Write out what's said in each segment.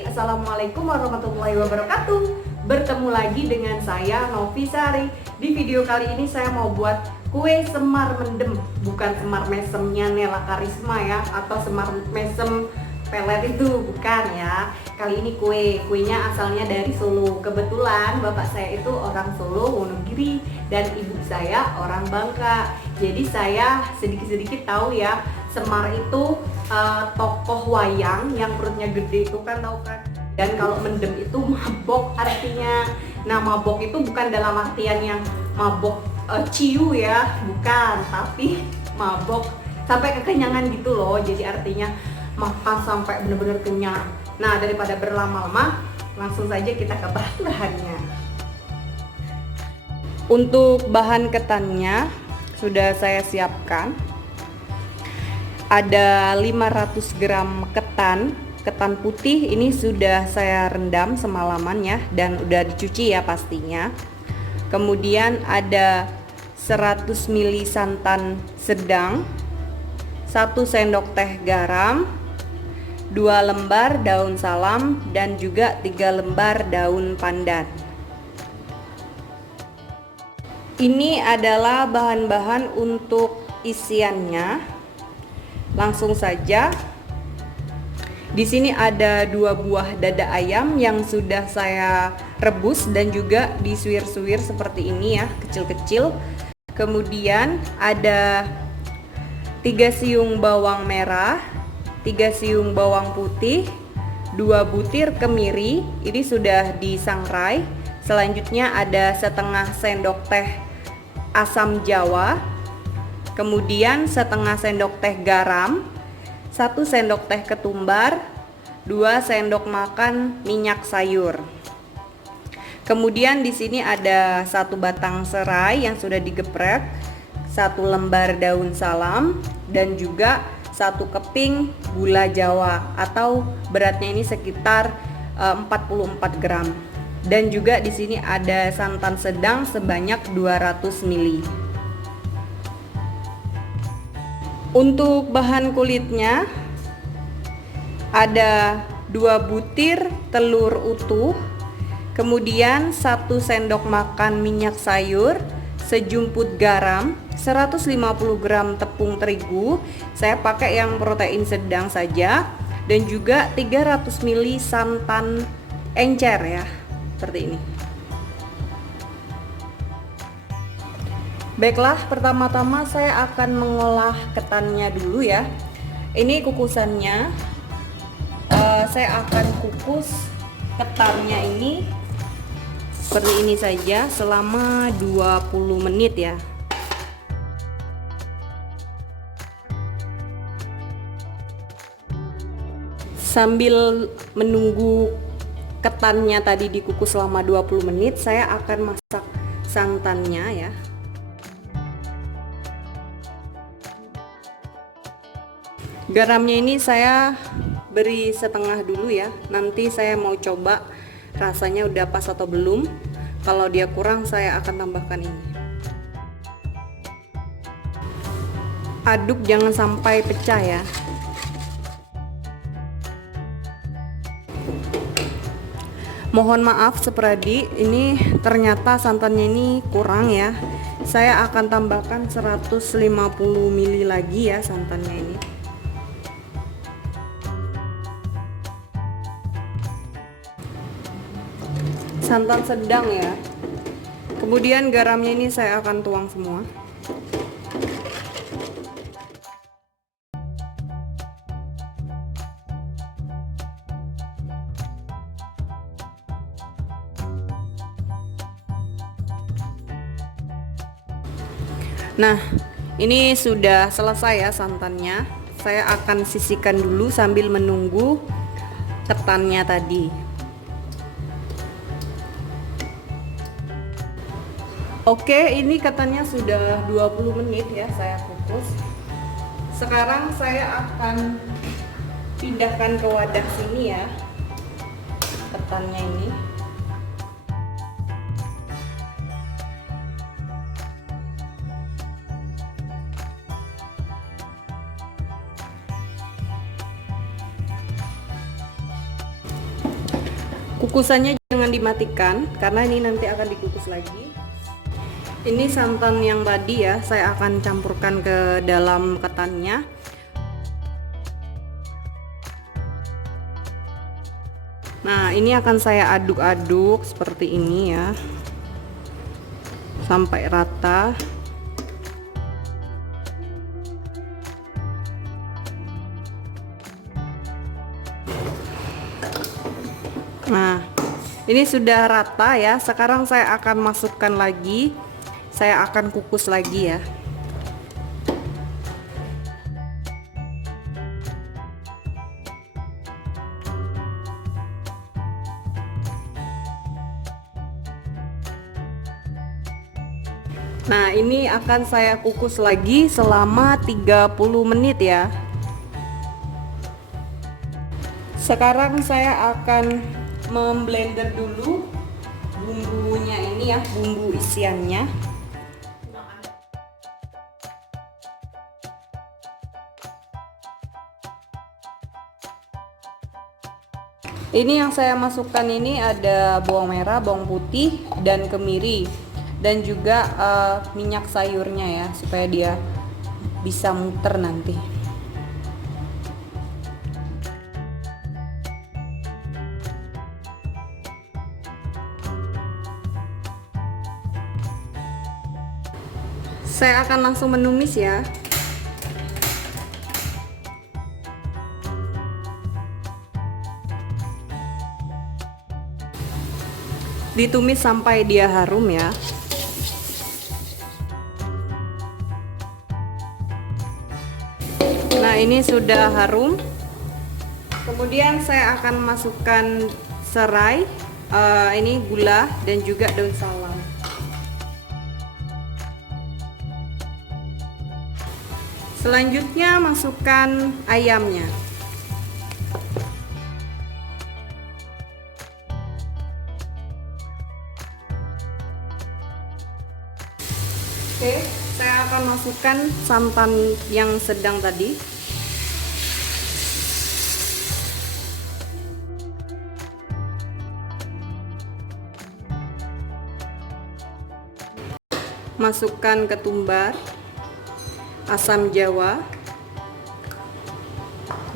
Assalamualaikum warahmatullahi wabarakatuh. Bertemu lagi dengan saya Novi Sari. Di video kali ini saya mau buat kue semar mendem, bukan semar mesemnya Nela Karisma ya, atau semar mesem pelet itu bukan ya. Kali ini kuenya asalnya dari Solo. Kebetulan bapak saya itu orang Solo, Wonogiri, dan ibu saya orang Bangka. Jadi saya sedikit-sedikit tahu ya, semar itu tokoh wayang yang perutnya gede itu kan, tahu kan. Dan kalau mendem itu mabok artinya. Nah, mabok itu bukan dalam artian yang mabok ciu ya, bukan, tapi mabok sampai kekenyangan gitu loh. Jadi artinya makan sampai bener-bener kenyang. Nah, daripada berlama-lama, langsung saja kita ke bahan-bahannya. Untuk bahan ketannya sudah saya siapkan. Ada 500 gram ketan putih, ini sudah saya rendam semalaman ya, dan udah dicuci ya pastinya. Kemudian ada 100 ml santan sedang, 1 sendok teh garam, 2 lembar daun salam, dan juga 3 lembar daun pandan. Ini adalah bahan-bahan untuk isiannya. Langsung saja. Di sini ada 2 buah dada ayam yang sudah saya rebus dan juga disuir-suir seperti ini ya, kecil-kecil. Kemudian ada 3 siung bawang merah, 3 siung bawang putih, 2 butir kemiri, ini sudah disangrai. Selanjutnya ada setengah sendok teh asam jawa, kemudian setengah sendok teh garam, 1 sendok teh ketumbar, 2 sendok makan minyak sayur. Kemudian di sini ada 1 batang serai yang sudah digeprek, 1 lembar daun salam, dan juga 1 keping gula jawa atau beratnya ini sekitar 44 gram. Dan juga di sini ada santan sedang sebanyak 200 ml. Untuk bahan kulitnya ada 2 butir telur utuh, kemudian 1 sendok makan minyak sayur, sejumput garam, 150 gram tepung terigu, saya pakai yang protein sedang saja, dan juga 300 ml santan encer ya, seperti ini. Baiklah, pertama-tama saya akan mengolah ketannya dulu ya. Ini kukusannya, saya akan kukus ketannya ini seperti ini saja selama 20 menit ya. Sambil menunggu ketannya tadi dikukus selama 20 menit, saya akan masak santannya ya. Garamnya ini saya beri setengah dulu ya. Nanti saya mau coba rasanya udah pas atau belum. Kalau dia kurang, saya akan tambahkan ini. Aduk jangan sampai pecah ya. Mohon maaf seperadi, ini ternyata santannya ini kurang ya. Saya akan tambahkan 150 ml lagi ya santannya ini. Santan sedang ya. Kemudian garamnya ini saya akan tuang semua. Nah, ini sudah selesai ya santannya. Saya akan sisihkan dulu sambil menunggu ketannya tadi. Oke, ini ketannya sudah 20 menit ya saya kukus. Sekarang saya akan pindahkan ke wadah sini ya, ketannya ini. Kukusannya jangan dimatikan karena ini nanti akan dikukus lagi. Ini santan yang tadi ya, saya akan campurkan ke dalam ketannya. Nah, ini akan saya aduk-aduk seperti ini ya, sampai rata. Nah, ini sudah rata ya. Sekarang saya akan masukkan lagi. Saya akan kukus lagi ya. Nah, ini akan saya kukus lagi selama 30 menit ya. Sekarang saya akan memblender dulu bumbunya ini ya, bumbu isiannya. Ini yang saya masukkan ini ada bawang merah, bawang putih, dan kemiri, dan juga minyak sayurnya ya, supaya dia bisa muter nanti. Saya akan langsung menumis ya. Ditumis sampai dia harum ya. Nah, ini sudah harum. Kemudian saya akan masukkan serai, ini gula dan juga daun salam. Selanjutnya masukkan ayamnya. Oke, saya akan masukkan santan yang sedang tadi. Masukkan ketumbar, asam jawa,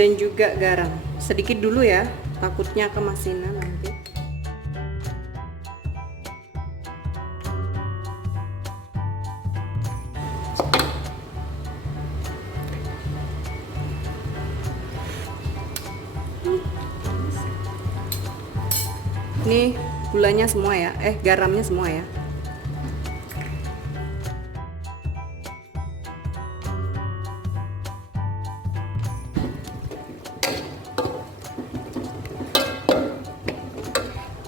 dan juga garam. Sedikit dulu ya, takutnya kemasinan nanti. Ini gulanya semua ya, garamnya semua ya.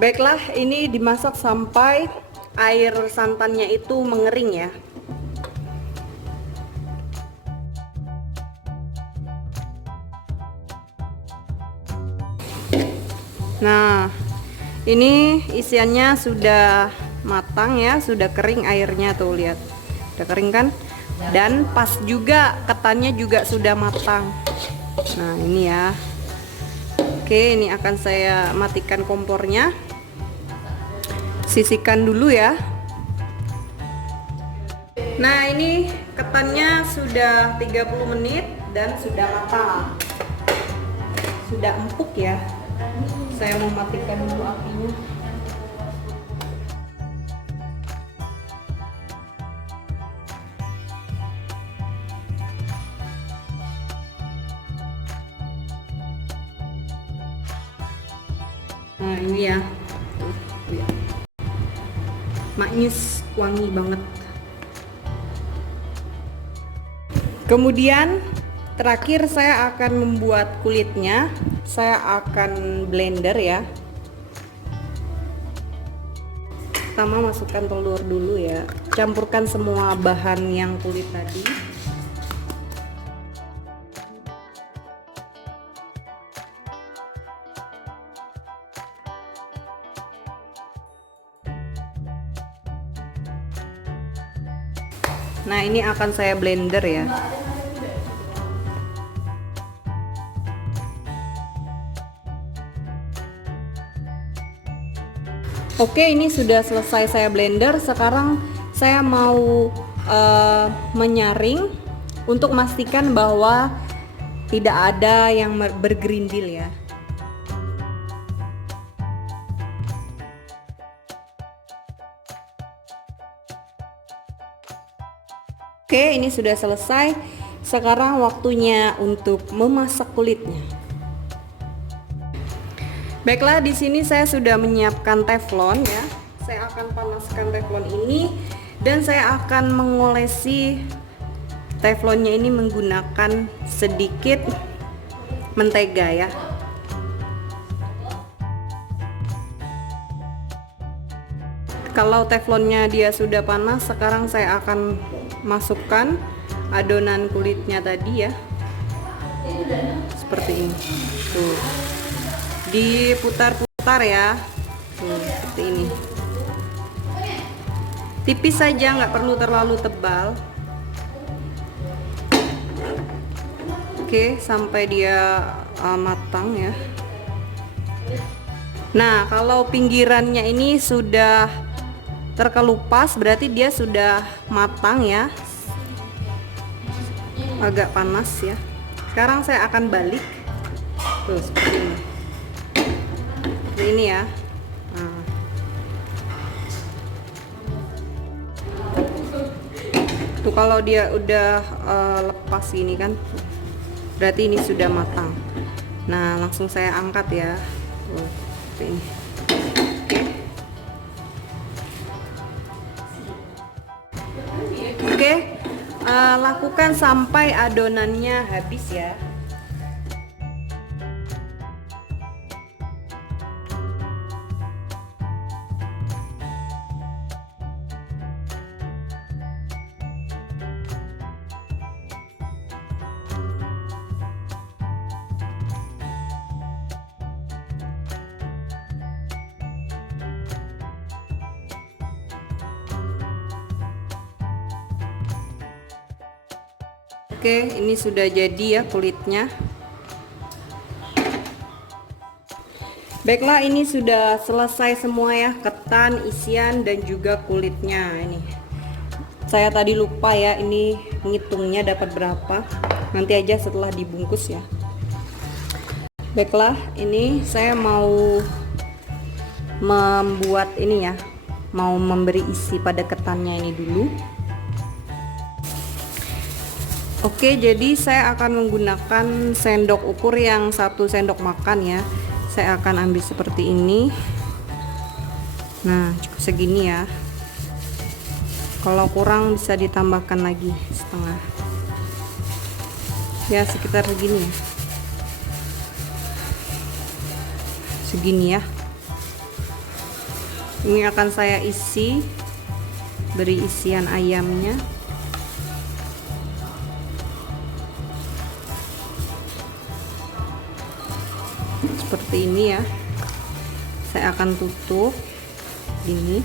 Baiklah, ini dimasak sampai air santannya itu mengering ya. Nah, ini isiannya sudah matang ya, sudah kering airnya tuh, lihat. Udah kering kan? Dan pas juga ketannya juga sudah matang. Nah, ini ya. Oke, ini akan saya matikan kompornya. Sisihkan dulu ya. Nah, ini ketannya sudah 30 menit dan sudah matang. Sudah empuk ya. Saya mau matikan dulu apinya. Nah, ini ya. Maknyus, wangi banget. Kemudian terakhir saya akan membuat kulitnya. Saya akan blender ya. Pertama masukkan telur dulu ya. Campurkan semua bahan yang kulit tadi. Nah, ini akan saya blender ya. Oke, ini sudah selesai saya blender. Sekarang saya mau menyaring untuk memastikan bahwa tidak ada yang bergerindil ya. Oke, ini sudah selesai. Sekarang waktunya untuk memasak kulitnya. Baiklah, di sini saya sudah menyiapkan teflon ya. Saya akan panaskan teflon ini dan saya akan mengolesi teflonnya ini menggunakan sedikit mentega ya. Kalau teflonnya dia sudah panas, sekarang saya akan masukkan adonan kulitnya tadi ya, seperti ini. Tuh, diputar-putar ya. Tuh, seperti ini. Tipis saja, nggak perlu terlalu tebal. Oke, sampai dia matang ya. Nah, kalau pinggirannya ini sudah terkelupas, berarti dia sudah matang ya, agak panas ya. Sekarang saya akan balik tuh seperti ini, seperti ini ya. Nah. Tuh kalau dia udah lepas gini kan, berarti ini sudah matang. Nah, langsung saya angkat ya. Tuh, seperti ini. Oke, lakukan sampai adonannya habis ya. Oke, ini sudah jadi ya kulitnya. Baiklah, ini sudah selesai semua ya, ketan, isian, dan juga kulitnya. Ini saya tadi lupa ya, ini ngitungnya dapat berapa. Nanti aja setelah dibungkus ya. Baiklah, ini saya mau membuat ini ya, mau memberi isi pada ketannya ini dulu. Oke, jadi saya akan menggunakan sendok ukur yang 1 sendok makan ya. Saya akan ambil seperti ini. Nah, cukup segini ya. Kalau kurang bisa ditambahkan lagi setengah. Ya, sekitar segini ya. Segini ya. Ini akan saya isi, beri isian ayamnya. Seperti ini ya. Saya akan tutup ini.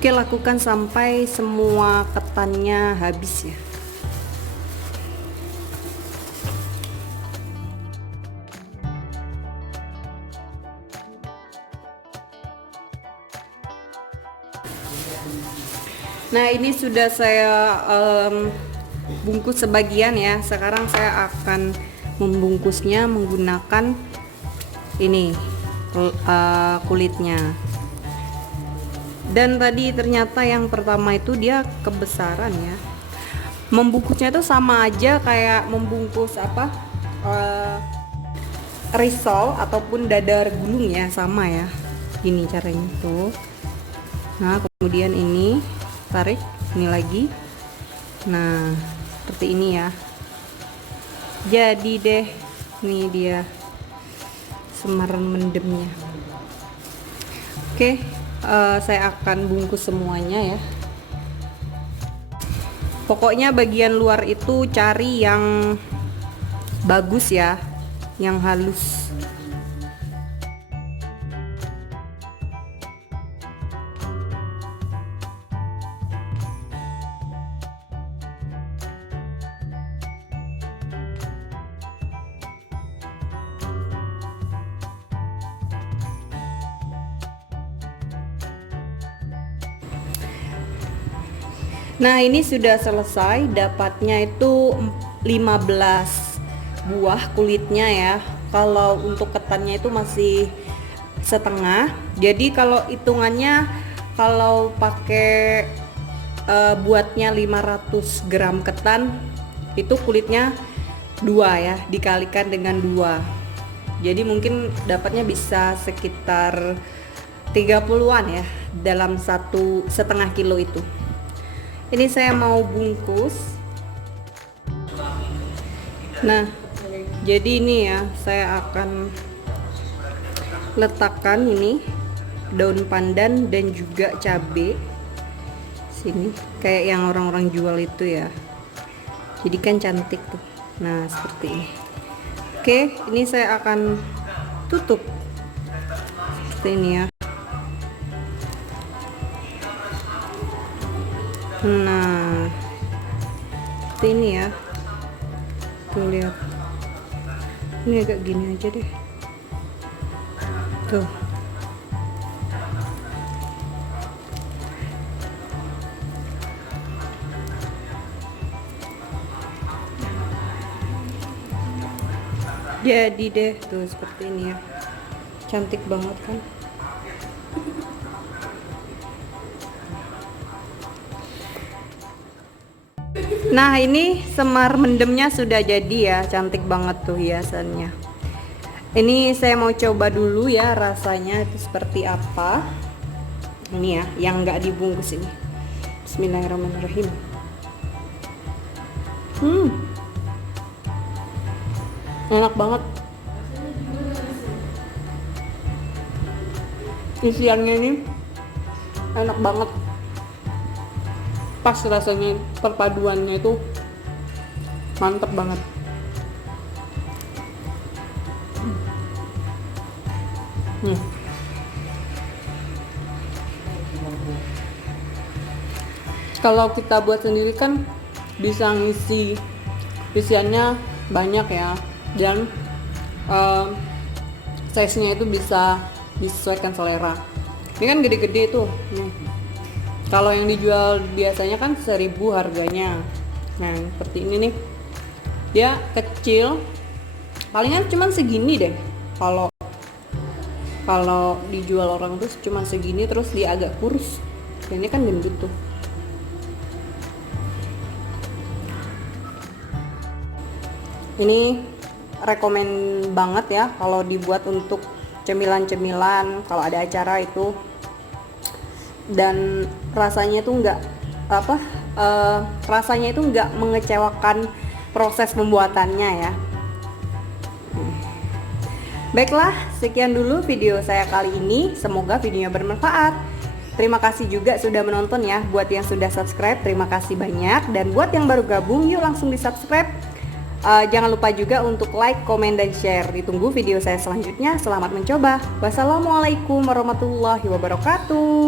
Oke, lakukan sampai semua ketannya habis ya. Nah, ini sudah saya bungkus sebagian ya. Sekarang saya akan membungkusnya menggunakan ini kulitnya. Dan tadi ternyata yang pertama itu dia kebesaran ya. Membungkusnya itu sama aja kayak membungkus apa risol ataupun dadar gulung ya, sama ya. Gini caranya tuh. Nah, kemudian ini tarik ini lagi. Nah, seperti ini ya. Jadi deh, ini dia semaran mendemnya. Oke, saya akan bungkus semuanya ya. Pokoknya bagian luar itu cari yang bagus ya, yang halus. Nah, ini sudah selesai, dapatnya itu 15 buah kulitnya ya. Kalau untuk ketannya itu masih setengah. Jadi kalau hitungannya, kalau pakai buatnya 500 gram ketan, itu kulitnya 2 ya, dikalikan dengan 2. Jadi mungkin dapatnya bisa sekitar 30-an ya dalam 1,5 kilo itu. Ini saya mau bungkus. Nah, jadi ini ya, saya akan letakkan ini daun pandan dan juga cabai sini, kayak yang orang-orang jual itu ya. Jadi kan cantik tuh. Nah, seperti ini. Oke, ini saya akan tutup seperti ini ya. Nah, seperti ini ya. Tuh lihat. Ini agak gini aja deh. Tuh. Jadi deh tuh seperti ini ya. Cantik banget kan? Nah, ini semar mendemnya sudah jadi ya, cantik banget tuh hiasannya. Ini saya mau coba dulu ya rasanya itu seperti apa. Ini ya, yang nggak dibungkus ini. Bismillahirrahmanirrahim. Enak banget. Isiannya ini enak banget. Pas rasanya, perpaduannya itu mantep banget. Kalau kita buat sendiri kan bisa ngisi isiannya banyak ya, dan size-nya itu bisa disesuaikan selera. Ini kan gede-gede tuh. Kalau yang dijual biasanya kan 1.000 harganya. Nah, seperti ini nih. Dia kecil. Palingan cuman segini deh. Kalau dijual orang tuh cuma segini, terus dia agak kurus. Ini kan gendut tuh. Ini rekomen banget ya kalau dibuat untuk cemilan-cemilan kalau ada acara itu. Dan rasanya tuh rasanya itu nggak mengecewakan proses pembuatannya ya. Baiklah, sekian dulu video saya kali ini. Semoga videonya bermanfaat. Terima kasih juga sudah menonton ya. Buat yang sudah subscribe, terima kasih banyak. Dan buat yang baru gabung, yuk langsung di subscribe. Jangan lupa juga untuk like, komen, dan share. Ditunggu video saya selanjutnya. Selamat mencoba. Wassalamualaikum warahmatullahi wabarakatuh.